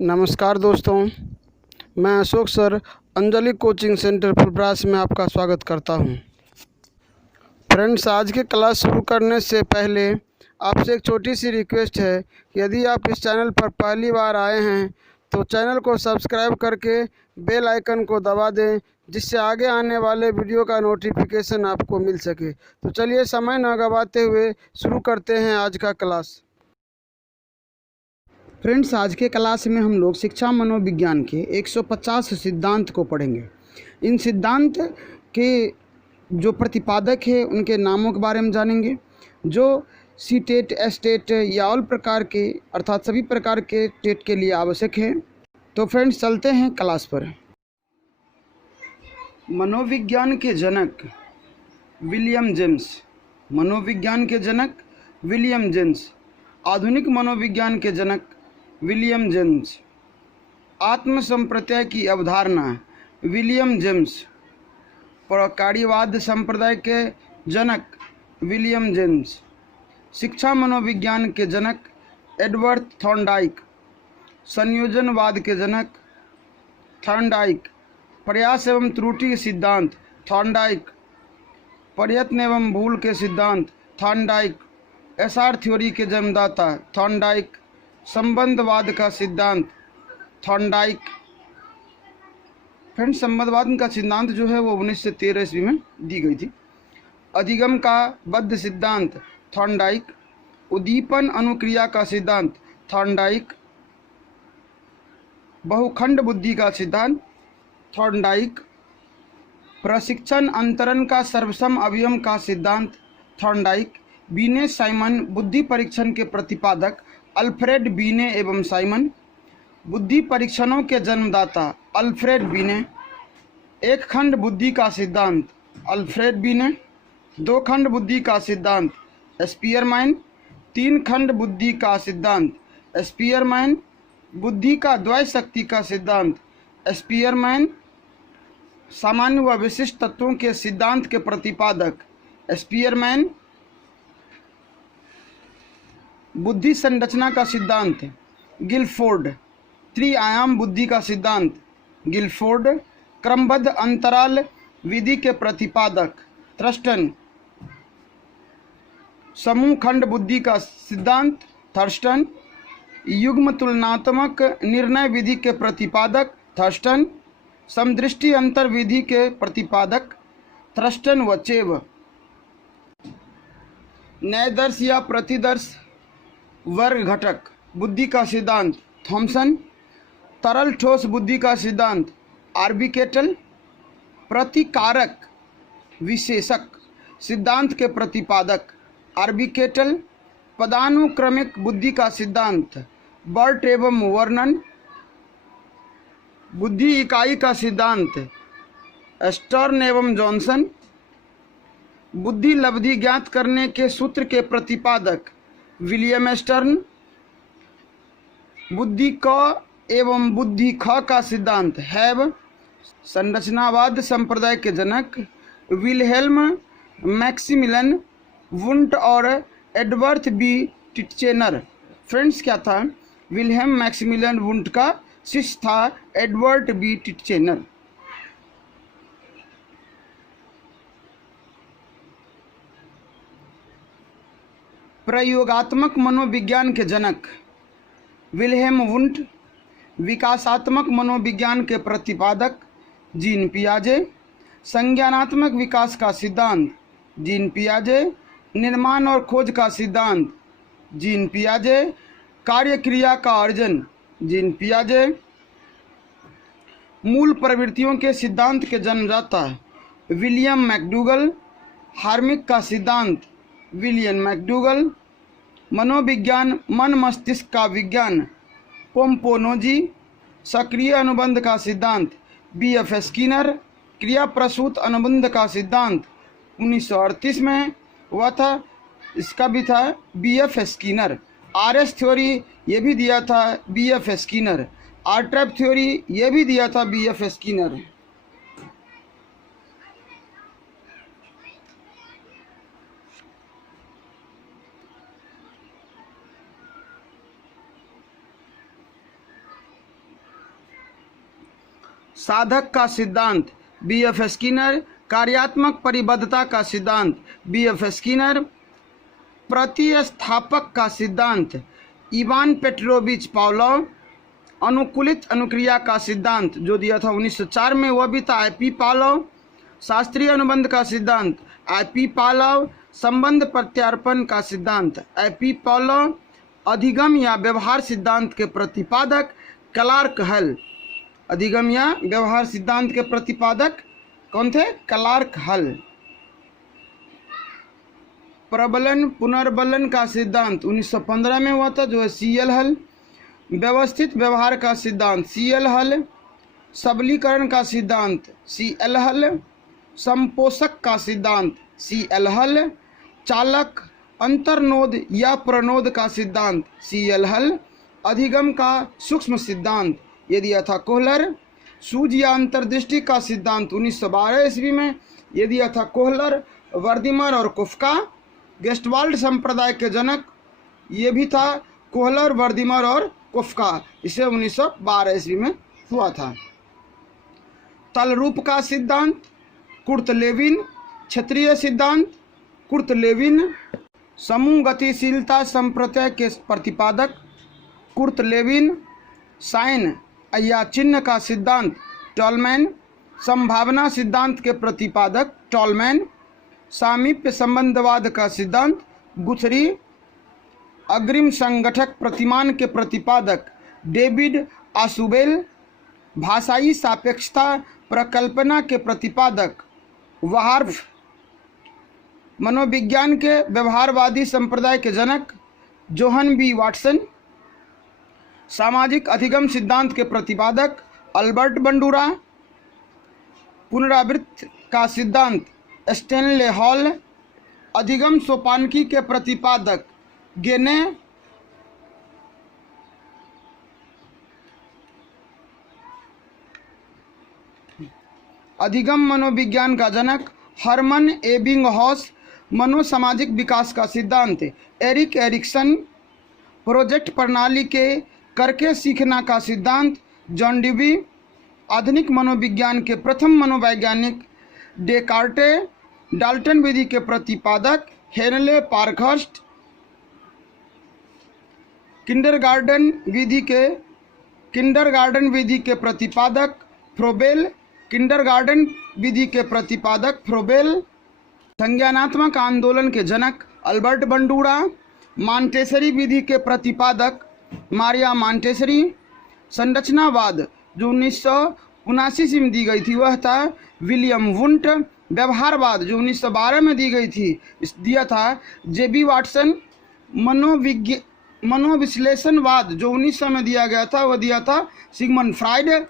नमस्कार दोस्तों, मैं Ashok sir Anjali coaching centre Phulparas में आपका स्वागत करता हूं। फ्रेंड्स, आज की क्लास शुरू करने से पहले आपसे एक छोटी सी रिक्वेस्ट है कि यदि आप इस चैनल पर पहली बार आए हैं तो चैनल को सब्सक्राइब करके बेल आइकन को दबा दें, जिससे आगे आने वाले वीडियो का नोटिफिकेशन आपको मिल सके। तो चलिए समय न गंवाते हुए शुरू करते हैं आज का क्लास। फ्रेंड्स, आज के क्लास में हम लोग शिक्षा मनोविज्ञान के 150 सिद्धांत को पढ़ेंगे। इन सिद्धांत के जो प्रतिपादक है उनके नामों के बारे में जानेंगे, जो सी टेट, एस टेट या ऑल प्रकार के अर्थात सभी प्रकार के टेट के लिए आवश्यक है। तो फ्रेंड्स, चलते हैं क्लास पर। मनोविज्ञान के जनक विलियम जेम्स। मनोविज्ञान के जनक विलियम जेम्स। आधुनिक मनोविज्ञान के जनक विलियम जेम्स। आत्म संप्रत्यय की अवधारणा विलियम जेम्स। प्रकार्यवाद संप्रदाय के जनक विलियम जेम्स। शिक्षा मनोविज्ञान के जनक एडवर्ड थॉर्नडाइक। संयोजनवाद के जनक थॉर्नडाइक। प्रयास एवं त्रुटि सिद्धांत थॉर्नडाइक। प्रयत्न एवं भूल के सिद्धांत थॉर्नडाइक। एसआर थ्योरी के जन्मदाता थॉर्नडाइक। संबंधवाद का सिद्धांत थॉर्नडाइक। फ्रेंड्स, संबंधवाद का सिद्धांत जो है वो 1913 ईस्वी में दी गई थी। अधिगम का बद्ध सिद्धांत थॉर्नडाइक। उद्दीपन अनुक्रिया का सिद्धांत थॉर्नडाइक। बहुखंड बुद्धि का सिद्धांत थॉर्नडाइक। प्रशिक्षण अंतरण का सर्वसम अवयव का सिद्धांत थॉर्नडाइक। बीने साइमन बुद्धि परीक्षण के प्रतिपादक अल्फ्रेड बीने एवं साइमन। बुद्धि परीक्षणों के जन्मदाता अल्फ्रेड बीने। एक खंड बुद्धि का सिद्धांत अल्फ्रेड बीने। दो खंड बुद्धि का सिद्धांत स्पीयरमैन। तीन खंड बुद्धि का सिद्धांत स्पीयरमैन। बुद्धि का द्वय शक्ति का सिद्धांत स्पीयरमैन। सामान्य व विशिष्ट तत्वों के सिद्धांत के प्रतिपादक स्पीयरमैन। बुद्धि संरचना का सिद्धांत गिलफोर्ड। त्रिआयाम बुद्धि का सिद्धांत गिलफोर्ड। क्रमबद्ध अंतराल विधि के प्रतिपादक थर्स्टन। समूह खंड बुद्धि का सिद्धांत थर्स्टन। युग्म तुलनात्मक निर्णय विधि के प्रतिपादक थर्स्टन। समदृष्टि अंतर विधि के प्रतिपादक थर्स्टन व चेव। न्यायदर्श या प्रतिदर्श वर्ग घटक बुद्धि का सिद्धांत थॉमसन। तरल ठोस बुद्धि का सिद्धांत आर्बिकेटल। प्रतिकारक विशेषक सिद्धांत के प्रतिपादक आर्बिकेटल। पदानुक्रमिक बुद्धि का सिद्धांत बर्ट एवं वर्नन। बुद्धि इकाई का सिद्धांत स्टर्न एवं जॉनसन। बुद्धि लब्धि ज्ञात करने के सूत्र के प्रतिपादक विलियम स्टर्न। बुद्धि क एवं बुद्धि ख का सिद्धांत हैब। संरचनावाद संप्रदाय के जनक विल्हेल्म मैक्सिमिलियन वुंट और एडवर्थ बी टिटचेनर। फ्रेंड्स, क्या था? विल्हेल्म मैक्सिमिलियन वुंट का शिष्य था एडवर्ड बी टिटचेनर। प्रयोगात्मक मनोविज्ञान के जनक विल्हेम वुंट। विकासात्मक मनोविज्ञान के प्रतिपादक जीन पियाजे। संज्ञानात्मक विकास का सिद्धांत जीन पियाजे। निर्माण और खोज का सिद्धांत जीन पियाजे। कार्य क्रिया का अर्जन जीन पियाजे। मूल प्रवृत्तियों के सिद्धांत के जन्मदाता विलियम मैकडूगल। हार्मिक का सिद्धांत विलियम मैकडूगल। मनोविज्ञान मन मस्तिष्क का विज्ञान पोम्पोनोजी। सक्रिय अनुबंध का सिद्धांत बीएफ स्किनर। क्रिया प्रसूत अनुबंध का सिद्धांत 1938 में हुआ था, इसका भी था बीएफ स्किनर। आरएस थ्योरी ये भी दिया था B F Skinner. R trap theory ये भी दिया था बीएफ स्किनर। साधक का सिद्धांत B.F. स्किनर। कार्यात्मक परिबद्धता का सिद्धांत B.F. स्किनर। प्रतिस्थापक का सिद्धांत इवान पेट्रोविच पावलोव। अनुकूलित अनुक्रिया का सिद्धांत जो दिया था 1904 में, वह भी था I.P. पावलोव। शास्त्रीय अनुबंध का सिद्धांत I.P. पावलोव। संबंध प्रत्यार्पण का सिद्धांत I.P. पावलोव। अधिगम या व्यवहार सिद्धांत के प्रतिपादक क्लार्क हल। अधिगम या व्यवहार सिद्धांत के प्रतिपादक कौन थे? क्लार्क हल। प्रबलन पुनर्बलन का सिद्धांत 1915 में हुआ था जो है C.L. हल। व्यवस्थित व्यवहार का सिद्धांत C.L. हल। सबलीकरण का सिद्धांत C.L. हल। संपोषक का सिद्धांत C.L. हल। चालक अंतर्नोद या प्रनोद का सिद्धांत C.L. हल। अधिगम का सूक्ष्म सिद्धांत ये दिया था कोहलर। सूझ या अंतर्दृष्टि का सिद्धांत 1912 ईस्वी में ये दिया था कोहलर, वर्दिमर और कुफ्का। गेस्टवाल्ड संप्रदाय के जनक ये भी था कोहलर, वर्दिमर और कुफ्का। इसे 1912 ईस्वी में हुआ था। तल रूप का सिद्धांत कुर्ट लेविन। क्षेत्रीय सिद्धांत कुर्ट लेविन। समूह गतिशीलता संप्रत्यय के प्रतिपादक कुर्ट लेविन। साइन या चिन्ह का सिद्धांत टॉलमैन। संभावना सिद्धांत के प्रतिपादक टॉलमैन। सामीप्य संबंधवाद का सिद्धांत गुथरी। अग्रिम संगठक प्रतिमान के प्रतिपादक डेविड आशुबेल। भाषाई सापेक्षता प्रकल्पना के प्रतिपादक वार्फ। मनोविज्ञान के व्यवहारवादी संप्रदाय के जनक जोहन बी वाटसन। सामाजिक अधिगम सिद्धांत के प्रतिपादक अल्बर्ट बंडूरा। पुनरावृत्ति का सिद्धांत स्टेनले हॉल। अधिगम सोपानकी के प्रतिपादक गेने। अधिगम मनोविज्ञान का जनक हरमन एबिंगहॉस। मनोसामाजिक विकास का सिद्धांत एरिक एरिक्सन। प्रोजेक्ट प्रणाली के करके सीखना का सिद्धांत जॉन ड्यूवी। आधुनिक मनोविज्ञान के प्रथम मनोवैज्ञानिक डेकार्टे। डाल्टन विधि के प्रतिपादक हेनले पार्कहर्स्ट। किंडरगार्टन विधि के प्रतिपादक फ्रोबेल। किंडरगार्टन विधि के प्रतिपादक फ्रोबेल। संज्ञानात्मक आंदोलन के जनक अल्बर्ट बंडूरा। मॉन्टेसरी विधि के प्रतिपादक मारिया मॉन्टेसरी। संरचनावाद जो 1979 में दी गई थी वह था विलियम वुंट। व्यवहारवाद जो 1912 में दी गई थी दिया था J.B. वाटसन। मनोविश्लेषणवाद जो 1900 में दिया गया था वह दिया था सिगमंड फ्राइड।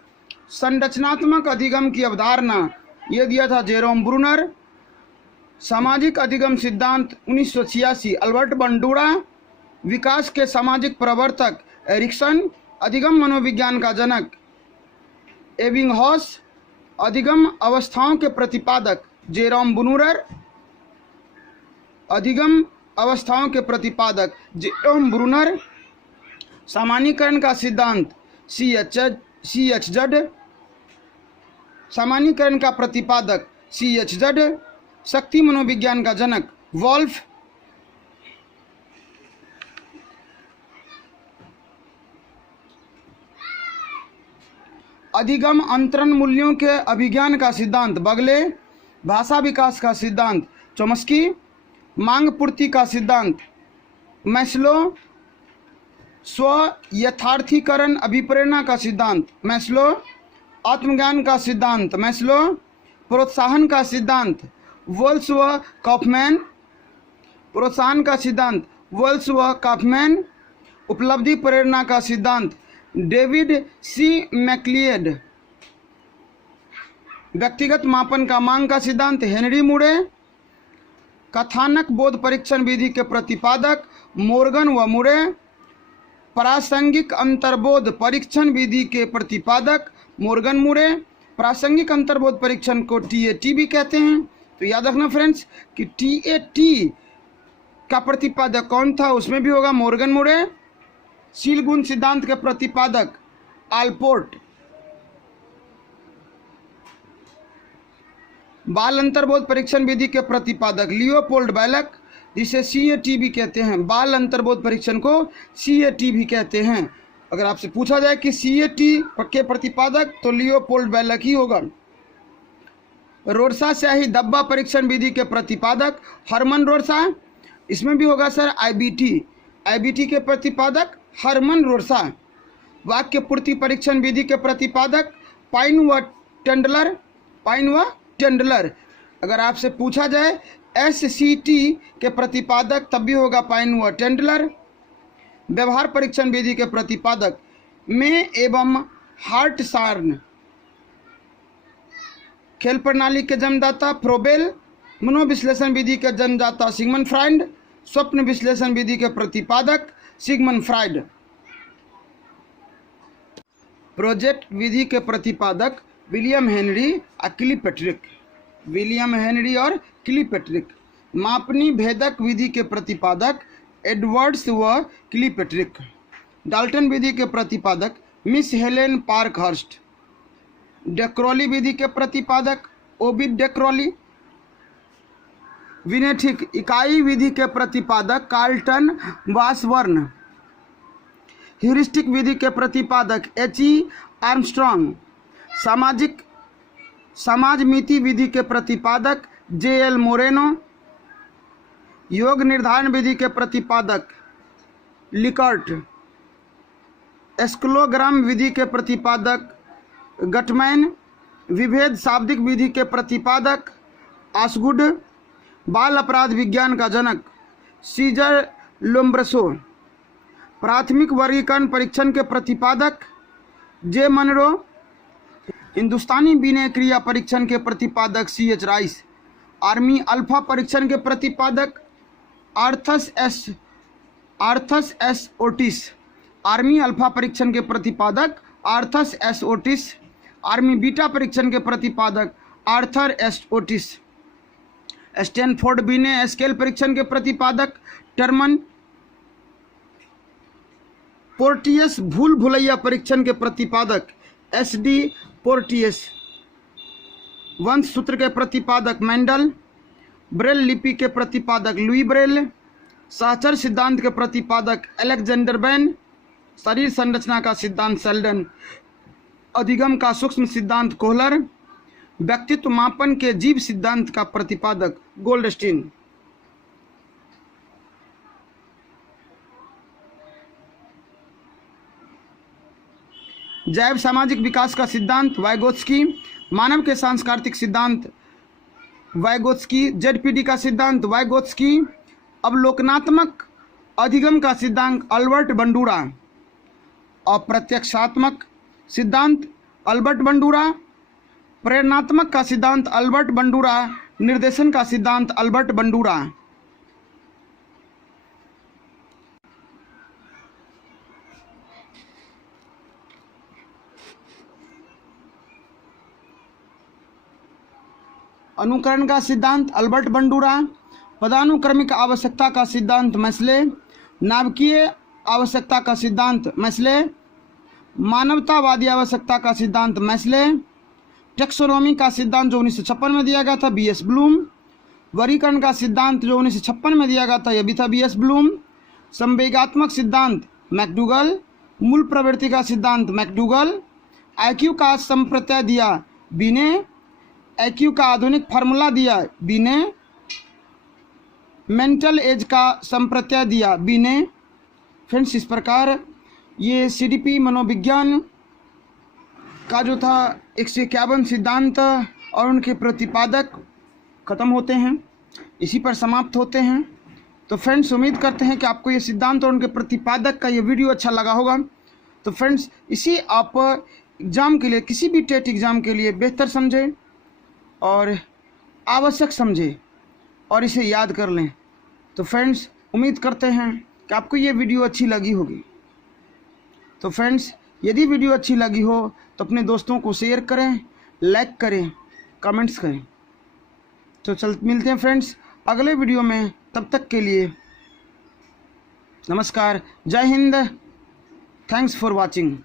संरचनात्मक अधिगम की अवधारणा यह दिया था जेरोम ब्रूनर। सामाजिक अधिगम सिद्धांत 1986 अल्बर्ट बंडूरा। विकास के सामाजिक प्रवर्तक एरिक्सन। अधिगम मनोविज्ञान का जनक एबिंगहॉस। अधिगम अवस्थाओं के प्रतिपादक जेरोम ब्रूनर। अधिगम अवस्थाओं के प्रतिपादक जेरोम ब्रूनर। सामान्यीकरण का सिद्धांत C.H. जड। सामान्यीकरण का प्रतिपादक C.H. जड। शक्ति मनोविज्ञान का जनक वॉल्फ। अधिगम अंतरण मूल्यों के अभिज्ञान का सिद्धांत बगले। भाषा विकास का सिद्धांत चोम्स्की। मांग पूर्ति का सिद्धांत मैस्लो। स्व यथार्थीकरण अभिप्रेरणा का सिद्धांत मैस्लो। आत्मज्ञान का सिद्धांत मैस्लो। प्रोत्साहन का सिद्धांत वोल्स व कॉफमैन। प्रोत्साहन का सिद्धांत वोल्स व कॉफमैन। उपलब्धि प्रेरणा का सिद्धांत डेविड C. मैक्लिएड। व्यक्तिगत मापन का मांग का सिद्धांत हेनरी मुरे। कथानक बोध परीक्षण विधि के प्रतिपादक मोर्गन व मुरे। प्रासंगिक अंतर्बोध परीक्षण विधि के प्रतिपादक मोर्गन मुरे। प्रासंगिक अंतर्बोध परीक्षण को TAT भी कहते हैं। तो याद रखना फ्रेंड्स कि TAT का प्रतिपादक कौन था, उसमें भी होगा मोर्गन मुरे। शील गुण सिद्धांत के प्रतिपादक आलपोर्ट। बाल अंतर्बोध परीक्षण विधि के प्रतिपादक लियोपोल्ड बैलक, जिसे CAT भी कहते हैं। बाल अंतर्बोध परीक्षण को CAT भी कहते हैं। अगर आपसे पूछा जाए कि CAT के प्रतिपादक तो लियोपोल्ड बैलक ही होगा। रोरसा स्याही धब्बा परीक्षण विधि के प्रतिपादक हरमन रोरसा, इसमें भी होगा सर IBT के प्रतिपादक हरमन रोरसा। वाक्य पूर्ति परीक्षण विधि के प्रतिपादक पाइन व टेंडलर। अगर आपसे पूछा जाए SCT के प्रतिपादक तब भी होगा पाइन व टेंडलर। व्यवहार परीक्षण विधि के प्रतिपादक मे एवं हार्टसार्न। खेल प्रणाली के जन्मदाता फ्रोबेल। मनोविश्लेषण विधि के जन्मदाता सिगमंड फ्राइड। स्वप्न विश्लेषण विधि के प्रतिपादक सिगमंड फ्राइड। प्रोजेक्ट विधि के प्रतिपादक विलियम हेनरी और किलीपेट्रिक। मापनी भेदक विधि के प्रतिपादक एडवर्ड्स व किलीपेट्रिक। डाल्टन विधि के प्रतिपादक मिस हेलेन पार्कहर्स्ट। डेक्रोली विधि के प्रतिपादक ओविड डेक्रोली। विनेटिक इकाई विधि के प्रतिपादक कार्लटन वासवर्न। ह्यूरिस्टिक विधि के प्रतिपादक H.E. आर्मस्ट्रॉन्ग। समाजमिति विधि के प्रतिपादक J.L. मोरेनो। योग निर्धारण विधि के प्रतिपादक लिकर्ट। एस्क्लोग्राम विधि के प्रतिपादक गटमैन। विभेद शाब्दिक विधि के प्रतिपादक आसगुड। बाल अपराध विज्ञान का जनक सीजर लोम्ब्रसो। प्राथमिक वर्गीकरण परीक्षण के प्रतिपादक J. मनरो। हिंदुस्तानी विनय क्रिया परीक्षण के प्रतिपादक C.H. राइस। आर्मी अल्फा परीक्षण के प्रतिपादक Arthus S Otis. Army alpha परीक्षण के प्रतिपादक Arthus S Otis. Army beta परीक्षण के प्रतिपादक आर्थर एस ओटिस। स्टैनफोर्ड विनय स्केल परीक्षण के प्रतिपादक टर्मन पोर्टियस। भूल भुलैया परीक्षण के प्रतिपादक SD पोर्टियस। वंश सूत्र के प्रतिपादक मेंडल। ब्रेल लिपि के प्रतिपादक लुई ब्रेल। साचर सिद्धांत के प्रतिपादक अलेक्जेंडर बैन। शरीर संरचना का सिद्धांत सेल्डन। अधिगम का सूक्ष्म सिद्धांत कोहलर। व्यक्तित्व मापन के जीव सिद्धांत का प्रतिपादक गोल्डस्टीन। जैव सामाजिक विकास का सिद्धांत वाइगोत्स्की। मानव के सांस्कृतिक सिद्धांत वाइगोत्स्की। ZPD का सिद्धांत वाइगोत्स्की। अवलोकनात्मक अधिगम का सिद्धांत अल्बर्ट बंडूरा। अप्रत्यक्षात्मक सिद्धांत अल्बर्ट बंडूरा। प्रेरणात्मक का सिद्धांत अल्बर्ट बंडूरा। निर्देशन का सिद्धांत अल्बर्ट बंडूरा। अनुकरण का सिद्धांत अल्बर्ट बंडूरा। पदानुक्रमिक आवश्यकता का सिद्धांत मैस्ले। नाभिकीय आवश्यकता का सिद्धांत मैस्ले। मानवतावादी आवश्यकता का सिद्धांत मैस्ले। टेक्सोनोमी का सिद्धांत जो 1956 में दिया गया था B.S. ब्लूम। वर्गीकरण का सिद्धांत जो 1956 में दिया गया था यह भी था B.S. ब्लूम। संवेगात्मक सिद्धांत मैकडूगल। मूल प्रवृत्ति का सिद्धांत मैकडूगल। IQ का संप्रत्यय दिया बी ने। IQ का आधुनिक फार्मूला दिया बी ने। मेंटल एज का संप्रत्यय दिया बी ने। फ्रेंड्स, इस प्रकार ये CDP मनोविज्ञान का जो था 151 सिद्धांत और उनके प्रतिपादक खत्म होते हैं, इसी पर समाप्त होते हैं। तो फ्रेंड्स, उम्मीद करते हैं कि आपको ये सिद्धांत और उनके प्रतिपादक का ये वीडियो अच्छा लगा होगा। तो फ्रेंड्स, इसी आप एग्ज़ाम के लिए, किसी भी टेट एग्ज़ाम के लिए बेहतर समझें और आवश्यक समझें और इसे याद कर लें। तो फ्रेंड्स, उम्मीद करते हैं कि आपको ये वीडियो अच्छी लगी होगी। तो फ्रेंड्स, यदि वीडियो अच्छी लगी हो तो अपने दोस्तों को शेयर करें, लाइक करें, कमेंट्स करें। तो मिलते हैं फ्रेंड्स अगले वीडियो में। तब तक के लिए नमस्कार, जय हिंद, थैंक्स फॉर वॉचिंग।